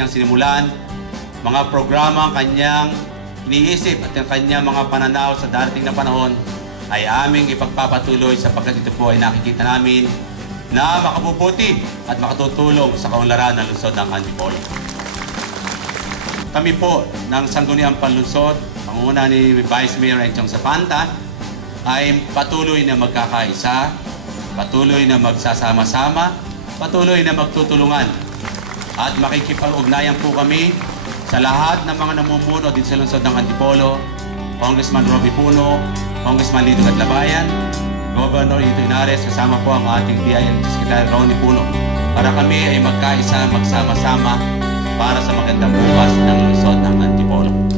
kanyang sinimulan, mga programa ang kanyang iniisip at ang kanyang mga pananaw sa darating na panahon ay aming ipagpapatuloy sapagkat ito po ay nakikita namin na makabubuti at makatutulong sa kaunlaran ng lungsod ng Antipolo. Kami po ng Sangguniang Panlunsod, pangunguna ni Vice Mayor Enchong Zapanta, ay patuloy na magkakaisa, patuloy na magsasama-sama, patuloy na magtutulungan. At makikipag-ugnayan po kami sa lahat ng mga namumuno din sa lungsod ng Antipolo, Congressman Robby Puno, Congressman Lito Catlabayan, Governor Ito Inares, kasama po ang ating DILG Secretary Ronnie Puno, para kami ay magkaisa, magsama-sama para sa magandang bukas ng lungsod ng Antipolo.